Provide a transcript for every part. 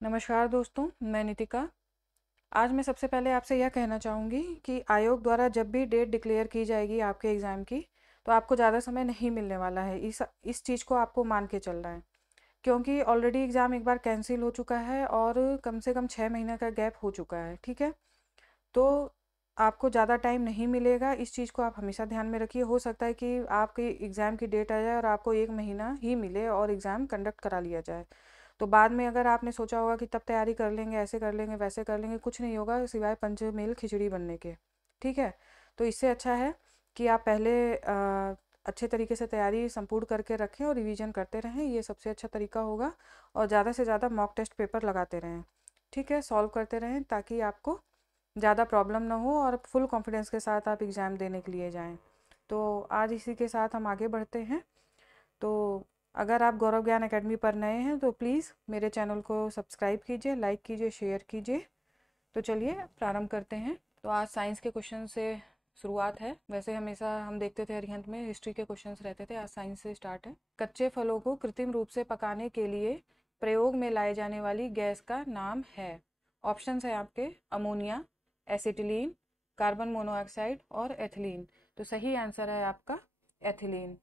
नमस्कार दोस्तों, मैं नितिका। आज मैं सबसे पहले आपसे यह कहना चाहूँगी कि आयोग द्वारा जब भी डेट डिक्लेयर की जाएगी आपके एग्ज़ाम की, तो आपको ज़्यादा समय नहीं मिलने वाला है। इस चीज़ को आपको मान के चलना है, क्योंकि ऑलरेडी एग्ज़ाम एक बार कैंसिल हो चुका है और कम से कम 6 महीने का गैप हो चुका है, ठीक है? तो आपको ज़्यादा टाइम नहीं मिलेगा, इस चीज़ को आप हमेशा ध्यान में रखिए। हो सकता है कि आपकी एग्ज़ाम की डेट आ जाए और आपको 1 महीना ही मिले और एग्ज़ाम कंडक्ट करा लिया जाए। तो बाद में अगर आपने सोचा होगा कि तब तैयारी कर लेंगे, ऐसे कर लेंगे, वैसे कर लेंगे, कुछ नहीं होगा सिवाय पंचमेल खिचड़ी बनने के, ठीक है? तो इससे अच्छा है कि आप पहले अच्छे तरीके से तैयारी संपूर्ण करके रखें और रिवीजन करते रहें, ये सबसे अच्छा तरीका होगा। और ज़्यादा से ज़्यादा मॉक टेस्ट पेपर लगाते रहें, ठीक है? सॉल्व करते रहें ताकि आपको ज़्यादा प्रॉब्लम ना हो और फुल कॉन्फिडेंस के साथ आप एग्ज़ाम देने के लिए जाएं। तो आज इसी के साथ हम आगे बढ़ते हैं। तो अगर आप गौरव ज्ञान एकेडमी पर नए हैं तो प्लीज़ मेरे चैनल को सब्सक्राइब कीजिए, लाइक कीजिए, शेयर कीजिए। तो चलिए प्रारंभ करते हैं। तो आज साइंस के क्वेश्चन से शुरुआत है। वैसे हमेशा हम देखते थे अरिहंत में हिस्ट्री के क्वेश्चंस रहते थे, आज साइंस से स्टार्ट है। कच्चे फलों को कृत्रिम रूप से पकाने के लिए प्रयोग में लाई जाने वाली गैस का नाम है। ऑप्शंस है आपके अमोनिया, एसिटिलीन, कार्बन मोनोऑक्साइड और एथिलीन। तो सही आंसर है आपका एथिलीन।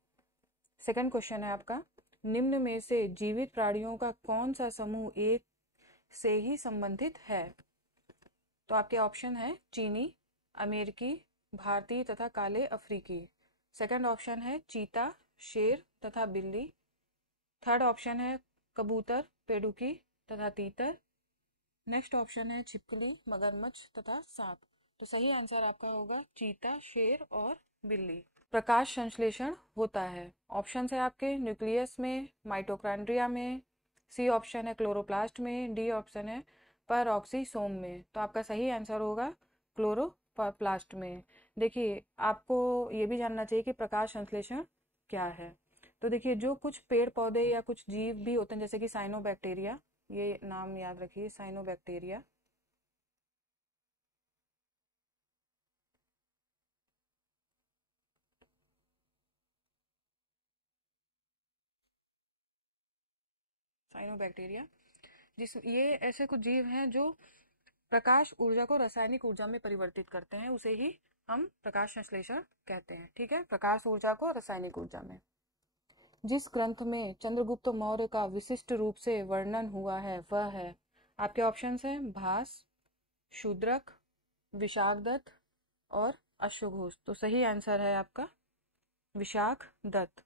सेकंड क्वेश्चन है आपका, निम्न में से जीवित प्राणियों का कौन सा समूह एक से ही संबंधित है? तो आपके ऑप्शन है चीनी, अमेरिकी, भारतीय तथा काले अफ्रीकी। सेकंड ऑप्शन है चीता, शेर तथा बिल्ली। थर्ड ऑप्शन है कबूतर, पेडुकी तथा तीतर। नेक्स्ट ऑप्शन है छिपकली, मगरमच्छ तथा सांप। तो सही आंसर आपका होगा चीता, शेर और बिल्ली। प्रकाश संश्लेषण होता है। ऑप्शन है आपके न्यूक्लियस में, माइटोकॉन्ड्रिया में, सी ऑप्शन है क्लोरोप्लास्ट में, डी ऑप्शन है परऑक्सीसोम में। तो आपका सही आंसर होगा क्लोरोप्लास्ट में। देखिए, आपको ये भी जानना चाहिए कि प्रकाश संश्लेषण क्या है। तो देखिए, जो कुछ पेड़ पौधे या कुछ जीव भी होते हैं जैसे कि साइनोबैक्टीरिया, ये नाम याद रखिए, साइनोबैक्टीरिया। साइनोबैक्टीरिया जिस ये ऐसे कुछ जीव हैं जो प्रकाश ऊर्जा को रासायनिक ऊर्जा में परिवर्तित करते हैं, उसे ही हम प्रकाश संश्लेषण कहते हैं, ठीक है? प्रकाश ऊर्जा को रासायनिक ऊर्जा में। जिस ग्रंथ में चंद्रगुप्त मौर्य का विशिष्ट रूप से वर्णन हुआ है वह है, आपके ऑप्शंस हैं भास, शूद्रक, विशाखदत्त और अश्वघोष। तो सही आंसर है आपका विशाख दत्त।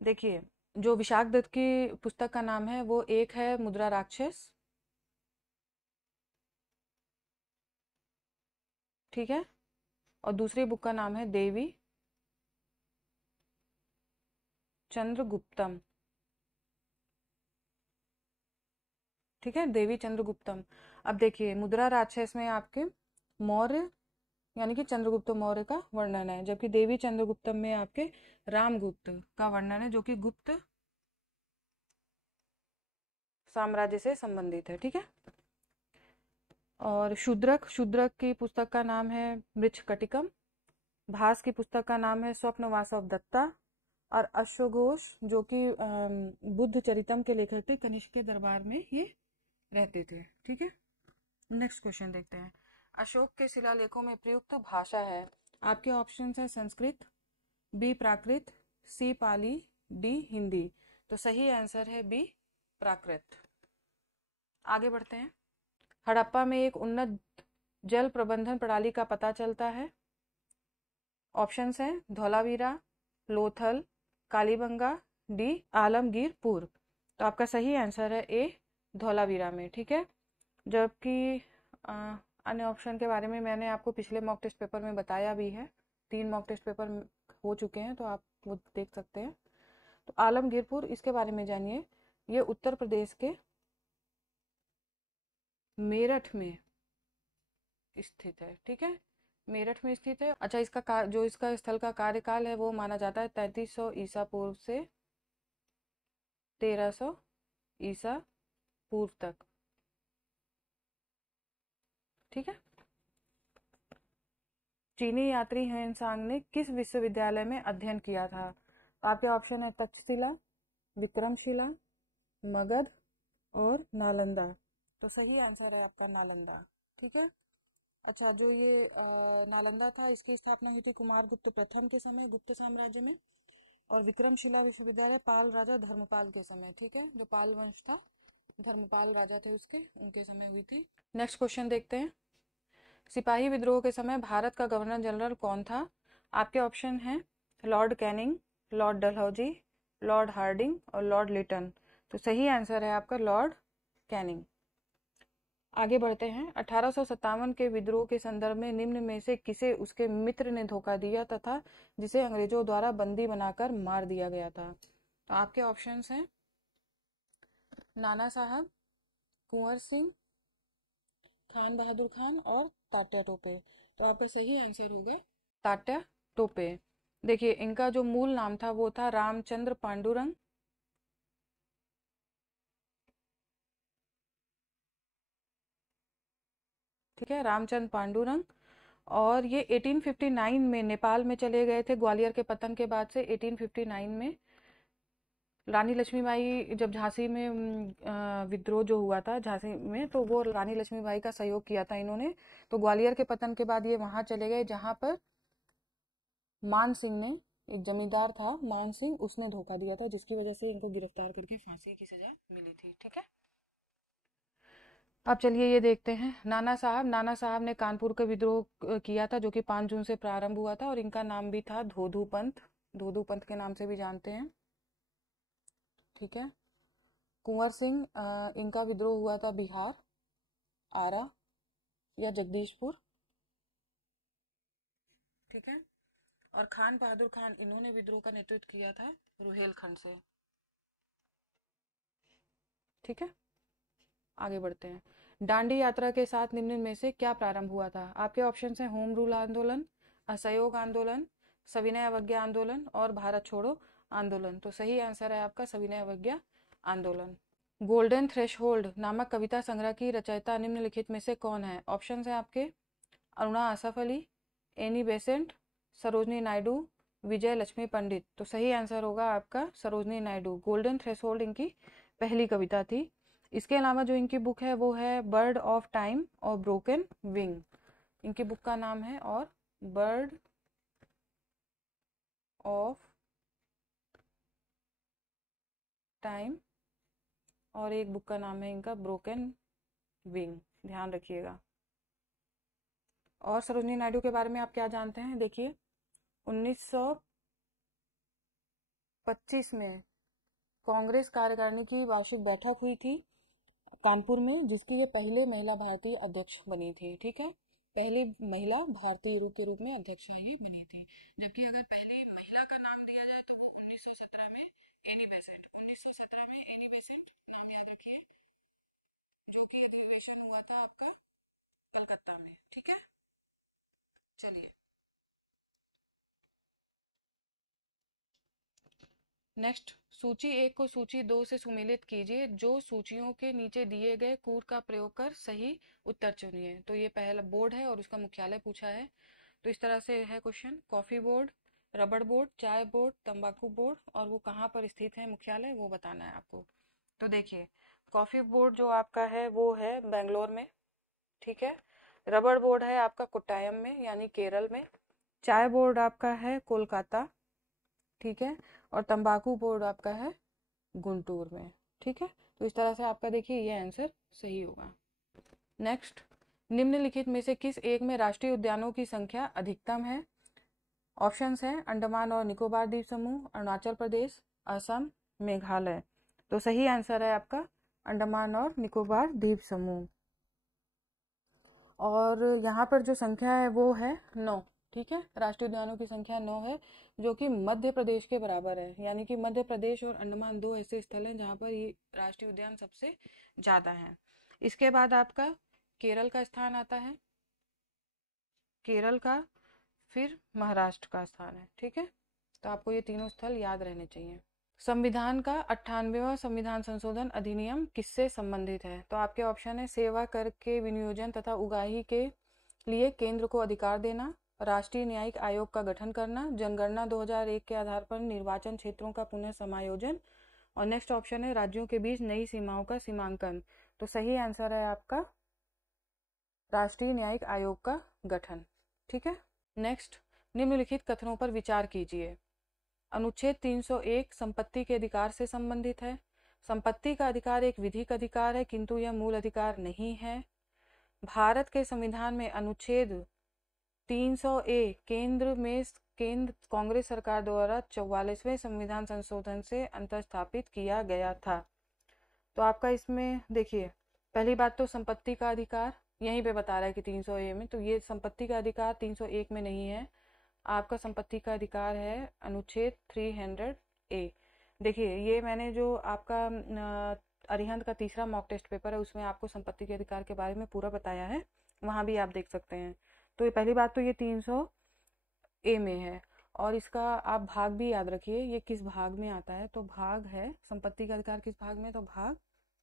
देखिए, जो विशाख दत्त की पुस्तक का नाम है वो एक है मुद्रा राक्षस, ठीक है? और दूसरी बुक का नाम है देवी चंद्रगुप्तम, ठीक है? देवी चंद्रगुप्तम। अब देखिए, मुद्रा राक्षस में आपके मौर्य यानी कि चंद्रगुप्त मौर्य का वर्णन है, जबकि देवी चंद्रगुप्तम में आपके रामगुप्त का वर्णन है जो कि गुप्त साम्राज्य से संबंधित है, ठीक है? और शूद्रक की पुस्तक का नाम है मृच्छकटिकम। भास की पुस्तक का नाम है स्वप्नवासव दत्ता। और अश्वघोष जो कि बुद्ध चरितम के लेखक थे, कनिष्क के दरबार में ये रहते थे, ठीक है? नेक्स्ट क्वेश्चन देखते हैं। अशोक के शिलालेखों में प्रयुक्त भाषा है, आपके ऑप्शन है संस्कृत, बी प्राकृत, सी पाली, डी हिंदी। तो सही आंसर है बी प्राकृत। आगे बढ़ते हैं। हड़प्पा में एक उन्नत जल प्रबंधन प्रणाली का पता चलता है। ऑप्शंस हैं धौलावीरा, लोथल, कालीबंगा, डी आलमगीरपुर। तो आपका सही आंसर है ए धौलावीरा में, ठीक है? जबकि अ, अन्य ऑप्शन के बारे में मैंने आपको पिछले मॉक टेस्ट पेपर में बताया भी है। 3 मॉक टेस्ट पेपर हो चुके हैं तो आप वो देख सकते हैं। तो आलमगीरपुर, इसके बारे में जानिए। ये उत्तर प्रदेश के मेरठ में स्थित है, ठीक है? मेरठ में स्थित है। अच्छा, जो इसका स्थल का कार्यकाल है वो माना जाता है 3300 ईसा पूर्व से 1300 ईसा पूर्व तक, ठीक है? चीनी यात्री ह्वेनसांग ने किस विश्वविद्यालय में अध्ययन किया था? तो आपके ऑप्शन है तक्षशिला, विक्रमशिला, मगध और नालंदा। तो सही आंसर है आपका नालंदा। ठीक है। अच्छा, जो ये नालंदा था, इसकी स्थापना हुई थी कुमारगुप्त प्रथम के समय गुप्त साम्राज्य में, और विक्रमशिला विश्वविद्यालय पाल राजा धर्मपाल के समय। ठीक है, जो पाल वंश था, धर्मपाल राजा थे उसके, उनके समय हुई थी। नेक्स्ट क्वेश्चन देखते हैं। सिपाही विद्रोह के समय भारत का गवर्नर जनरल कौन था? आपके ऑप्शन हैं Lord Canning, Lord Dalhousie, Lord Hardinge और लॉर्ड लिटन। तो सही आंसर है आपका लॉर्ड कैनिंग। आगे बढ़ते हैं। 1857 के विद्रोह के संदर्भ में निम्न में से किसे उसके मित्र ने धोखा दिया तथा जिसे अंग्रेजों द्वारा बंदी बनाकर मार दिया गया था? तो आपके ऑप्शंस हैं नाना साहब, कुंवर सिंह, खान बहादुर खान और तात्या टोपे। तो आपका सही आंसर होगा तात्या टोपे। देखिए, इनका जो मूल नाम था वो था रामचंद्र पांडुरंग। ठीक है, रामचंद्र पांडुरंग। और ये 1859 में नेपाल में चले गए थे। ग्वालियर के पतन के बाद से 1859 में रानी लक्ष्मीबाई जब झांसी में विद्रोह जो हुआ था झांसी में, तो वो रानी लक्ष्मीबाई का सहयोग किया था इन्होंने। तो ग्वालियर के पतन के बाद ये वहां चले गए जहां पर मान सिंह ने, एक जमींदार था मान सिंह, उसने धोखा दिया था, जिसकी वजह से इनको गिरफ्तार करके फांसी की सजा मिली थी। ठीक है। अब चलिए ये देखते हैं नाना साहब। नाना साहब ने कानपुर का विद्रोह किया था जो कि 5 जून से प्रारंभ हुआ था, और इनका नाम भी था धोधू पंथ। धोधू पंथ के नाम से भी जानते हैं। ठीक है। कुंवर सिंह, इनका विद्रोह हुआ था बिहार, आरा या जगदीशपुर। ठीक है। और खान बहादुर खान, इन्होंने विद्रोह का नेतृत्व किया था रुहेलखंड से। ठीक है। आगे बढ़ते हैं। दांडी यात्रा के साथ निम्न में से क्या प्रारंभ हुआ था? आपके ऑप्शन हैं होम रूल आंदोलन, असहयोग आंदोलन, सविनय अवज्ञा आंदोलन और भारत छोड़ो आंदोलन। तो सही आंसर है आपका सविनय अवज्ञा आंदोलन। गोल्डन थ्रेशहोल्ड नामक कविता संग्रह की रचयिता निम्नलिखित में से कौन है? ऑप्शन है आपके अरुणा आसफ अली, एनी बेसेंट, सरोजनी नायडू, विजय लक्ष्मी पंडित। तो सही आंसर होगा आपका सरोजनी नायडू। गोल्डन थ्रेशहोल्ड इनकी पहली कविता थी। इसके अलावा जो इनकी बुक है वो है बर्ड ऑफ टाइम और ब्रोकन विंग। इनकी बुक का नाम है और बर्ड ऑफ टाइम, और एक बुक का नाम है इनका ब्रोकन विंग। ध्यान रखिएगा। और सरोजनी नायडू के बारे में आप क्या जानते हैं? देखिए, 1925 में कांग्रेस कार्यकारिणी की वार्षिक बैठक हुई थी कानपुर में, जिसकी ये पहले महिला भारतीय अध्यक्ष बनी थी। ठीक है, पहली महिला भारतीय के रूप में अध्यक्ष ये बनी थी। जबकि अगर पहली महिला का नाम दिया जाए तो वो 1917 में एनी बेसेंट, 1917 में एनी बेसेंट, नाम याद रखिए, जो कि अधिवेशन हुआ था आपका कलकत्ता में। ठीक है। चलिए नेक्स्ट, सूची 1 को सूची 2 से सुमेलित कीजिए। जो सूचियों के नीचे दिए गए कूट का प्रयोग कर सही उत्तर चुनिए। तो ये पहला बोर्ड है और उसका मुख्यालय पूछा है। तो इस तरह से है क्वेश्चन। कॉफी बोर्ड, रबड़ बोर्ड, चाय बोर्ड, तंबाकू बोर्ड, और वो कहाँ पर स्थित है मुख्यालय, वो बताना है आपको। तो देखिए, कॉफी बोर्ड जो आपका है वो है बेंगलोर में। ठीक है। रबड़ बोर्ड है आपका कोट्टायम में यानी केरल में। चाय बोर्ड आपका है कोलकाता। ठीक है। और तंबाकू बोर्ड आपका है गुंटूर में। ठीक है। तो इस तरह से आपका देखिए ये आंसर सही होगा। नेक्स्ट, निम्नलिखित में से किस एक में राष्ट्रीय उद्यानों की संख्या अधिकतम है? ऑप्शंस हैं अंडमान और निकोबार द्वीप समूह, अरुणाचल प्रदेश, असम, मेघालय। तो सही आंसर है आपका अंडमान और निकोबार द्वीप समूह। और यहाँ पर जो संख्या है वो है 9। ठीक है, राष्ट्रीय उद्यानों की संख्या 9 है, जो कि मध्य प्रदेश के बराबर है। यानी कि मध्य प्रदेश और अंडमान दो ऐसे स्थल हैं जहाँ पर ये राष्ट्रीय उद्यान सबसे ज़्यादा हैं। इसके बाद आपका केरल का स्थान आता है, केरल का, फिर महाराष्ट्र का स्थान है। ठीक है, तो आपको ये तीनों स्थल याद रहने चाहिए। संविधान का 98वां संविधान संशोधन अधिनियम किससे संबंधित है? तो आपके ऑप्शन है सेवा कर के विनियोजन तथा उगाही के लिए केंद्र को अधिकार देना, राष्ट्रीय न्यायिक आयोग का गठन करना, जनगणना 2001 के आधार पर निर्वाचन क्षेत्रों का पुनः समायोजन, और नेक्स्ट ऑप्शन है राज्यों के बीच नई सीमाओं का सीमांकन। तो सही आंसर है आपका राष्ट्रीय न्यायिक आयोग का गठन। ठीक है। नेक्स्ट, निम्नलिखित कथनों पर विचार कीजिए। अनुच्छेद 301 संपत्ति के अधिकार से संबंधित है। संपत्ति का अधिकार एक विधिक अधिकार है किंतु यह मूल अधिकार नहीं है। भारत के संविधान में अनुच्छेद 300A केंद्र कांग्रेस सरकार द्वारा 44वें संविधान संशोधन से अंतर्स्थापित किया गया था। तो आपका इसमें देखिए, पहली बात तो संपत्ति का अधिकार यहीं पे बता रहा है कि 300A में, तो ये संपत्ति का अधिकार 301 में नहीं है। आपका संपत्ति का अधिकार है अनुच्छेद 300A। देखिए, ये मैंने जो आपका अरिहंत का तीसरा मॉक टेस्ट पेपर है उसमें आपको संपत्ति के अधिकार के बारे में पूरा बताया है, वहाँ भी आप देख सकते हैं। तो ये पहली बात तो ये 300A में है, और इसका आप भाग भी याद रखिए, ये किस भाग में आता है। तो भाग है संपत्ति का अधिकार किस भाग में, तो भाग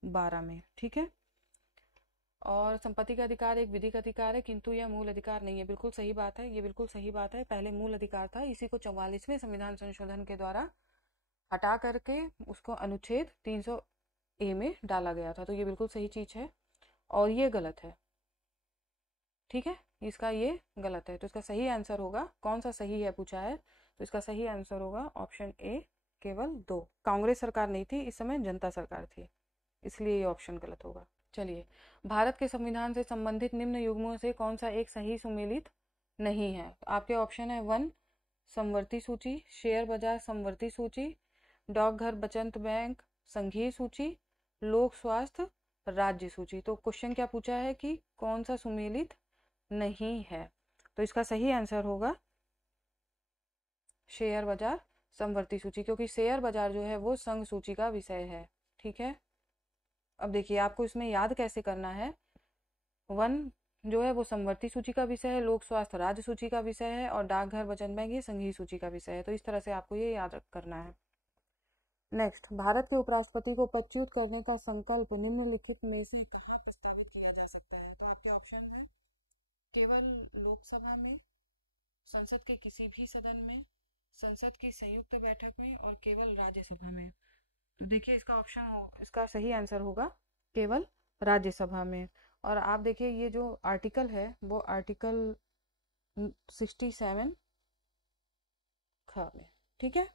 12 में। ठीक है। और संपत्ति का अधिकार एक विधिक अधिकार है किंतु यह मूल अधिकार नहीं है। बिल्कुल सही बात है, ये बिल्कुल सही बात है। पहले मूल अधिकार था, इसी को 44वें संविधान संशोधन के द्वारा हटा करके उसको अनुच्छेद 300A में डाला गया था। तो ये बिल्कुल सही चीज है, और ये गलत है। ठीक है, इसका ये गलत है। तो इसका सही आंसर होगा, कौन सा सही है पूछा है, तो इसका सही आंसर होगा ऑप्शन ए, केवल 2। कांग्रेस सरकार नहीं थी इस समय, जनता सरकार थी, इसलिए ये ऑप्शन गलत होगा। चलिए, भारत के संविधान से संबंधित निम्न युग्मों से कौन सा एक सही सुमेलित नहीं है। आपके ऑप्शन है 1 समवर्ती सूची, शेयर बाजार समवर्ती सूची, डाकघर बचत बैंक संघीय सूची, लोक स्वास्थ्य राज्य सूची। तो क्वेश्चन क्या पूछा है कि कौन सा सुमेलित नहीं है, तो इसका सही आंसर होगा शेयर बाजार समवर्ती सूची, क्योंकि शेयर बाजार जो है वो संघ सूची का विषय है। ठीक है। अब देखिए, आपको इसमें याद कैसे करना है। 1 जो है वो समवर्ती सूची का विषय है, लोक स्वास्थ्य राज्य सूची का विषय है, और डाकघर बचत बैंक ये संघीय सूची का विषय है। तो इस तरह से आपको ये याद करना है। नेक्स्ट, भारत के उपराष्ट्रपति को पदच्युत करने का संकल्प निम्नलिखित में से कहाँ प्रस्तावित किया जा सकता है। तो आपके ऑप्शन है केवल लोकसभा में, संसद के किसी भी सदन में, संसद की संयुक्त बैठक में, और केवल राज्यसभा में। तो देखिए, इसका सही आंसर होगा केवल राज्यसभा में। और आप देखिए, ये जो आर्टिकल है वो आर्टिकल 67 ख में। ठीक है,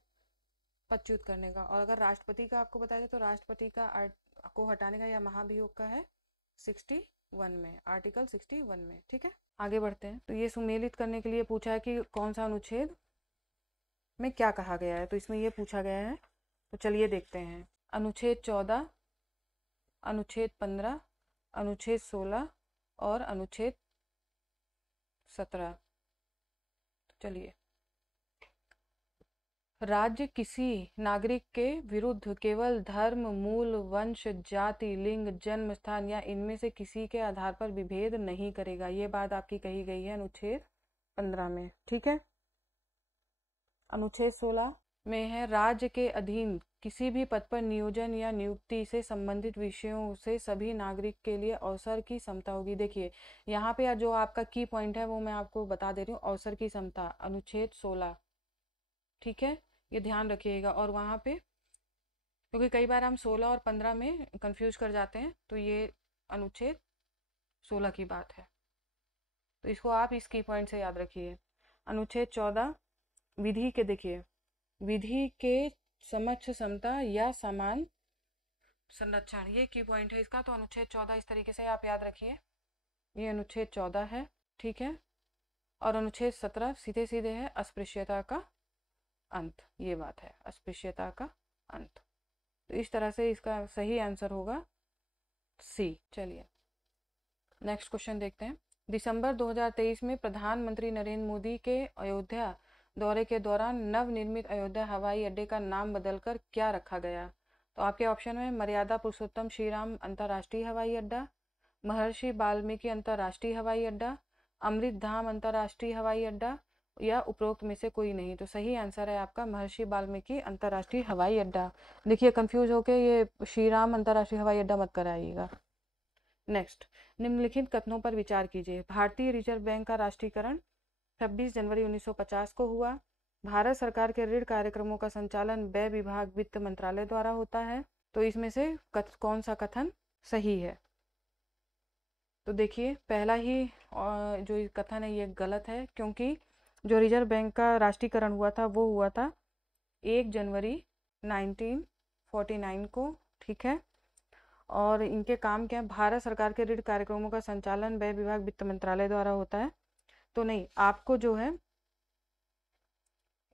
पदच्युत करने का। और अगर राष्ट्रपति का आपको बताया जाए तो राष्ट्रपति का को हटाने का या महाभियोग का है 61 में, आर्टिकल 61 में। ठीक है, आगे बढ़ते हैं। तो ये सुमेलित करने के लिए पूछा है कि कौन सा अनुच्छेद में क्या कहा गया है, तो इसमें ये पूछा गया है। तो चलिए देखते हैं। अनुच्छेद 14, अनुच्छेद 15, अनुच्छेद 16 और अनुच्छेद 17। चलिए, राज्य किसी नागरिक के विरुद्ध केवल धर्म, मूल, वंश, जाति, लिंग, जन्म स्थान या इनमें से किसी के आधार पर विभेद नहीं करेगा। ये बात आपकी कही गई है अनुच्छेद 15 में। ठीक है। अनुच्छेद 16 में है राज्य के अधीन किसी भी पद पर नियोजन या नियुक्ति से संबंधित विषयों से सभी नागरिक के लिए अवसर की समता होगी। देखिए, यहाँ पे जो आपका की पॉइंट है वो मैं आपको बता दे रही हूँ, अवसर की समता, अनुच्छेद 16। ठीक है, ये ध्यान रखिएगा। और वहाँ पे, क्योंकि कई बार हम 16 और 15 में कंफ्यूज कर जाते हैं, तो ये अनुच्छेद 16 की बात है, तो इसको आप इस की पॉइंट से याद रखिए। अनुच्छेद 14 विधि के, देखिए, विधि के समक्ष समता या समान संरक्षण, ये की पॉइंट है इसका। तो अनुच्छेद 14 इस तरीके से आप याद रखिए, ये अनुच्छेद 14 है। ठीक है। और अनुच्छेद 17 सीधे सीधे है अस्पृश्यता का अंत, ये बात है, अस्पृश्यता का अंत। तो इस तरह से इसका सही आंसर होगा सी। चलिए, नेक्स्ट क्वेश्चन देखते हैं। दिसंबर 2023 में प्रधानमंत्री नरेंद्र मोदी के अयोध्या दौरे के दौरान नवनिर्मित अयोध्या हवाई अड्डे का नाम बदलकर क्या रखा गया। तो आपके ऑप्शन में मर्यादा पुरुषोत्तम श्री राम अंतर्राष्ट्रीय हवाई अड्डा, महर्षि वाल्मीकि अंतर्राष्ट्रीय हवाई अड्डा, अमृत धाम अंतर्राष्ट्रीय हवाई अड्डा, या उपरोक्त में से कोई नहीं। तो सही आंसर है आपका महर्षि वाल्मीकि अंतर्राष्ट्रीय हवाई अड्डा। देखिए, कंफ्यूज होके ये श्री राम अंतर्राष्ट्रीय हवाई अड्डा मत कराइएगा। नेक्स्ट, निम्नलिखित कथनों पर विचार कीजिए। भारतीय रिजर्व बैंक का राष्ट्रीयकरण 26 जनवरी 1950 को हुआ। भारत सरकार के ऋण कार्यक्रमों का संचालन व्यय विभाग वित्त मंत्रालय द्वारा होता है। तो इसमें से कौन सा कथन सही है। तो देखिए पहला ही जो ये कथन है ये गलत है, क्योंकि जो रिजर्व बैंक का राष्ट्रीयकरण हुआ था वो हुआ था 1 जनवरी 1949 को, ठीक है। और इनके काम क्या है, भारत सरकार के ऋण कार्यक्रमों का संचालन व्यय विभाग वित्त मंत्रालय द्वारा होता है। तो नहीं, आपको जो है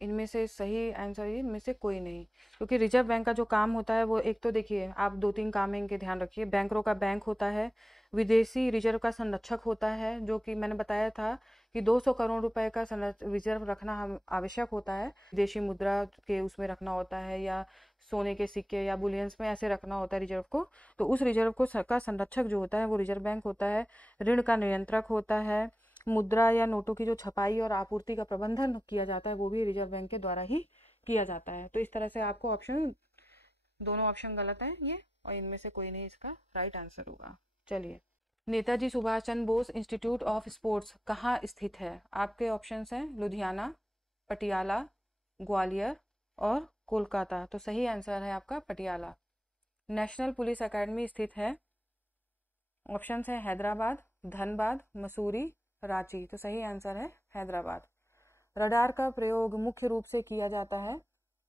इनमें से सही आंसर इनमें से कोई नहीं, क्योंकि रिजर्व बैंक का जो काम होता है वो एक तो देखिए आप 2-3 काम है इनके, ध्यान रखिए। बैंकरों का बैंक होता है, विदेशी रिजर्व का संरक्षक होता है, जो कि मैंने बताया था कि 200 करोड़ रुपए का रिजर्व रखना हम आवश्यक होता है, विदेशी मुद्रा के उसमें रखना होता है, या सोने के सिक्के या बुलियंस में ऐसे रखना होता है रिजर्व को। तो उस रिजर्व को का संरक्षक जो होता है वो रिजर्व बैंक होता है। ऋण का नियंत्रक होता है, मुद्रा या नोटों की जो छपाई और आपूर्ति का प्रबंधन किया जाता है वो भी रिजर्व बैंक के द्वारा ही किया जाता है। तो इस तरह से आपको ऑप्शन, दोनों ऑप्शन गलत हैं ये, और इनमें से कोई नहीं इसका राइट आंसर होगा। चलिए, Netaji Subhash Chandra Bose institute of sports कहाँ स्थित है? आपके ऑप्शंस हैं लुधियाना, पटियाला, ग्वालियर और कोलकाता। तो सही आंसर है आपका पटियाला। नेशनल पुलिस एकेडमी स्थित है, ऑप्शंस है हैदराबाद, धनबाद, मसूरी, रांची। तो सही आंसर है हैदराबाद। रडार का प्रयोग मुख्य रूप से किया जाता है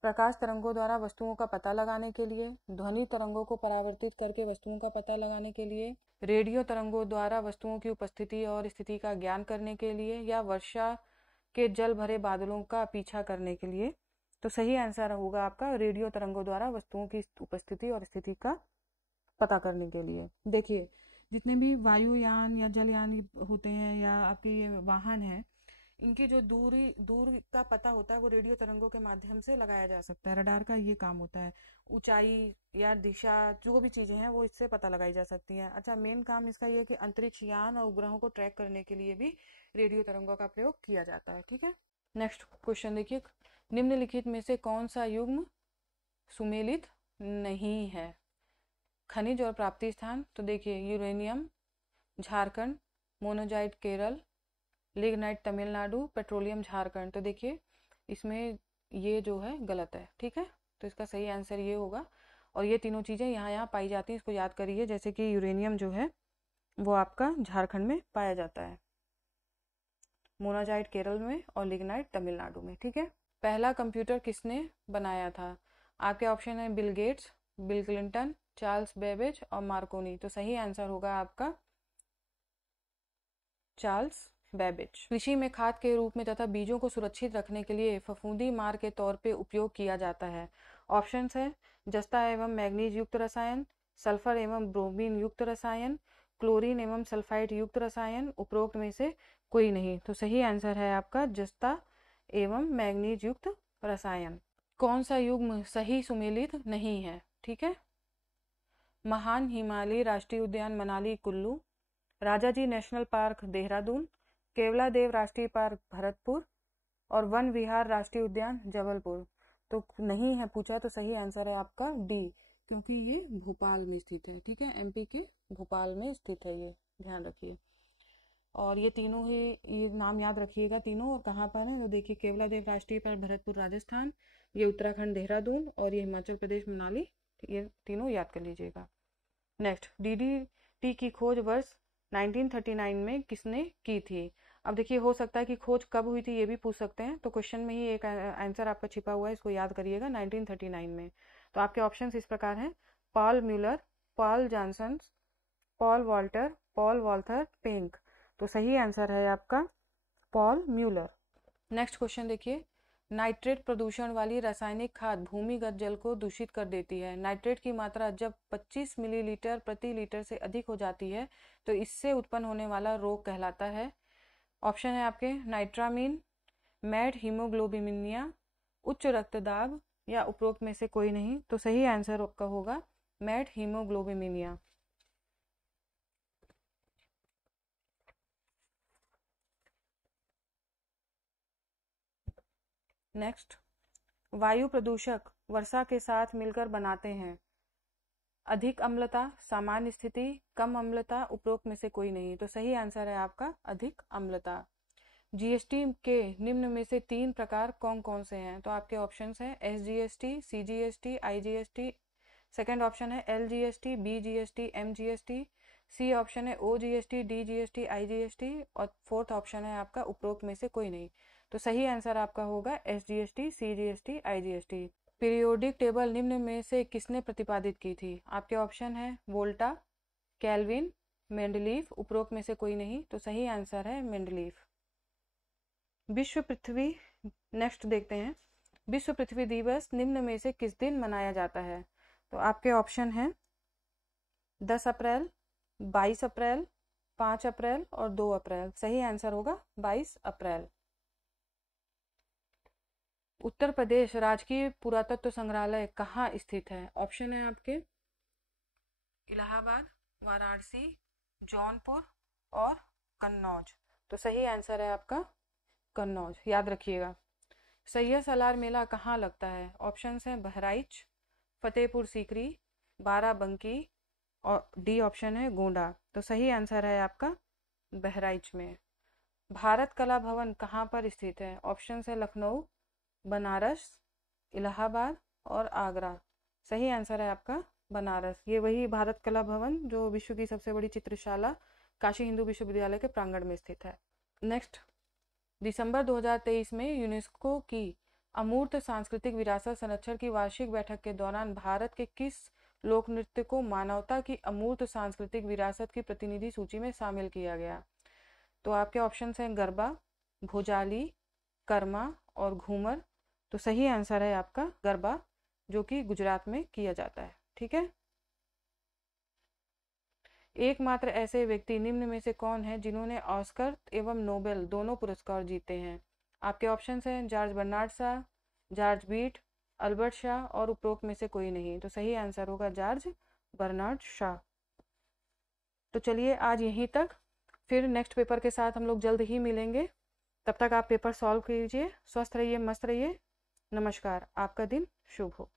प्रकाश तरंगों द्वारा वस्तुओं का पता लगाने के लिए, ध्वनि तरंगों को परावर्तित करके वस्तुओं का पता लगाने के लिए, रेडियो तरंगों द्वारा वस्तुओं की उपस्थिति और स्थिति का ज्ञान करने के लिए, या वर्षा के जल भरे बादलों का पीछा करने के लिए। तो सही आंसर होगा आपका रेडियो तरंगों द्वारा वस्तुओं की उपस्थिति और स्थिति का पता करने के लिए। देखिए, जितने भी वायुयान या जलयान होते हैं या आपके ये वाहन हैं, इनकी जो दूर का पता होता है वो रेडियो तरंगों के माध्यम से लगाया जा सकता है। रडार का ये काम होता है, ऊंचाई या दिशा जो भी चीजें हैं वो इससे पता लगाई जा सकती हैं। अच्छा, मेन काम इसका ये है कि अंतरिक्ष यान और उपग्रहों को ट्रैक करने के लिए भी रेडियो तरंगों का प्रयोग किया जाता है, ठीक है। नेक्स्ट क्वेश्चन देखिए, निम्नलिखित में से कौन सा युग्म सुमेलित नहीं है? खनिज और प्राप्ति स्थान, तो देखिए uranium Jharkhand, monazite Kerala, lignite Tamil Nadu, petroleum Jharkhand. तो देखिए इसमें ये जो है गलत है, ठीक है। तो इसका सही आंसर ये होगा। और ये तीनों चीज़ें यहाँ पाई जाती हैं, इसको याद करिए। जैसे कि यूरेनियम जो है वो आपका झारखंड में पाया जाता है, मोनाजाइट केरल में और लिग्नाइट तमिलनाडु में, ठीक है। पहला कंप्यूटर किसने बनाया था? आपके ऑप्शन है Bill Gates, bill Clinton, Charles Babbage और मार्कोनी। तो सही आंसर होगा आपका चार्ल्स बेबेज। कृषि में खाद के रूप में तथा बीजों को सुरक्षित रखने के लिए फफूंदी मार के तौर पे उपयोग किया जाता है। ऑप्शंस है जस्ता एवं मैग्नीज युक्त रसायन, सल्फर एवं ब्रोमीन युक्त रसायन, क्लोरीन एवं सल्फाइड युक्त रसायन, उपरोक्त में से कोई नहीं। तो सही आंसर है आपका जस्ता एवं मैग्नीज युक्त रसायन। कौन सा युग्म सही सुमेलित नहीं है? ठीक है, महान हिमालय राष्ट्रीय उद्यान मनाली कुल्लू, राजाजी नेशनल पार्क देहरादून, केवलादेव राष्ट्रीय पार्क भरतपुर और वन विहार राष्ट्रीय उद्यान जबलपुर। तो नहीं है पूछा, तो सही आंसर है आपका डी, क्योंकि ये भोपाल में स्थित है, ठीक है। एमपी के भोपाल में स्थित है ये, ध्यान रखिए। और ये तीनों ही, ये नाम याद रखिएगा तीनों, और कहाँ पर है तो देखिए केवलादेव राष्ट्रीय पार्क भरतपुर राजस्थान, ये उत्तराखंड देहरादून, और ये हिमाचल प्रदेश मनाली। ये तीनों याद कर लीजिएगा। नेक्स्ट, डीडीटी की खोज वर्ष 1939 में किसने की थी? अब देखिए हो सकता है कि खोज कब हुई थी ये भी पूछ सकते हैं, तो क्वेश्चन में ही एक आंसर आपका छिपा हुआ है, इसको याद करिएगा 1939 में। तो आपके ऑप्शंस इस प्रकार हैं, Paul Muller, Paul Johnson, Paul Walter, Paul Walther Penck. तो सही आंसर है आपका पॉल म्यूलर। नेक्स्ट क्वेश्चन देखिए, नाइट्रेट प्रदूषण वाली रासायनिक खाद भूमिगत जल को दूषित कर देती है। नाइट्रेट की मात्रा जब 25 मिलीलीटर प्रति लीटर से अधिक हो जाती है तो इससे उत्पन्न होने वाला रोग कहलाता है। ऑप्शन है आपके नाइट्रामीन, मैड हीमोग्लोबिनिया, उच्च रक्तदाब, या उपरोक्त में से कोई नहीं। तो सही आंसर आपका होगा मैड हीमोग्लोबिनिया। नेक्स्ट, वायु प्रदूषक वर्षा के साथ मिलकर बनाते हैं अधिक अम्लता, सामान्य स्थिति, कम अम्लता, उपरोक्त में से कोई नहीं। तो सही आंसर है आपका अधिक अम्लता। जीएसटी के निम्न में से 3 प्रकार कौन कौन से हैं? तो आपके ऑप्शंस हैं SGST, CGST, IGST. Second option है एलजीएसटी, बीजीएसटी, एमजीएसटी। सी ऑप्शन है OGST, DGST, IGST, और फोर्थ ऑप्शन है आपका उपरोक्त में से कोई नहीं। तो सही आंसर आपका होगा SGST, CGST, IGST। Periodic table निम्न में से किसने प्रतिपादित की थी? आपके ऑप्शन है वोल्टा, केल्विन, मेंडलीफ, उपरोक्त में से कोई नहीं। तो सही आंसर है मेंडलीफ। विश्व पृथ्वी, नेक्स्ट देखते हैं, विश्व पृथ्वी दिवस निम्न में से किस दिन मनाया जाता है? तो आपके ऑप्शन हैं 10 अप्रैल, 22 अप्रैल, 5 अप्रैल और 2 अप्रैल। सही आंसर होगा 22 अप्रैल। उत्तर प्रदेश राजकीय पुरातत्व संग्रहालय कहाँ स्थित है? ऑप्शन है आपके इलाहाबाद, वाराणसी, जौनपुर और कन्नौज। तो सही आंसर है आपका कन्नौज, याद रखिएगा। सैयद सालार मेला कहाँ लगता है? ऑप्शंस हैं बहराइच, फतेहपुर सीकरी, बाराबंकी और डी ऑप्शन है गोंडा। तो सही आंसर है आपका बहराइच में। भारत कला भवन कहाँ पर स्थित है? ऑप्शंस है लखनऊ, बनारस, इलाहाबाद और आगरा। सही आंसर है आपका बनारस। ये वही भारत कला भवन जो विश्व की सबसे बड़ी चित्रशाला काशी हिंदू विश्वविद्यालय के प्रांगण में स्थित है। नेक्स्ट, दिसंबर 2023 में यूनेस्को की अमूर्त सांस्कृतिक विरासत संरक्षण की वार्षिक बैठक के दौरान भारत के किस लोक नृत्य को मानवता की अमूर्त सांस्कृतिक विरासत की प्रतिनिधि सूची में शामिल किया गया? तो आपके ऑप्शन हैं गरबा, भोजाली, कर्मा और घूमर। तो सही आंसर है आपका गरबा, जो कि गुजरात में किया जाता है। ठीक है। एकमात्र ऐसे व्यक्ति निम्न में से कौन है जिन्होंने ऑस्कर एवं नोबेल दोनों पुरस्कार जीते हैं? आपके ऑप्शंस हैं जॉर्ज बर्नार्ड शा, जॉर्ज बीट, अल्बर्ट शाह और उपरोक्त में से कोई नहीं। तो सही आंसर होगा जॉर्ज बर्नार्ड शा। तो चलिए आज यहीं तक, फिर नेक्स्ट पेपर के साथ हम लोग जल्द ही मिलेंगे। तब तक आप पेपर सॉल्व कीजिए। स्वस्थ रहिए, मस्त रहिए। नमस्कार, आपका दिन शुभ हो।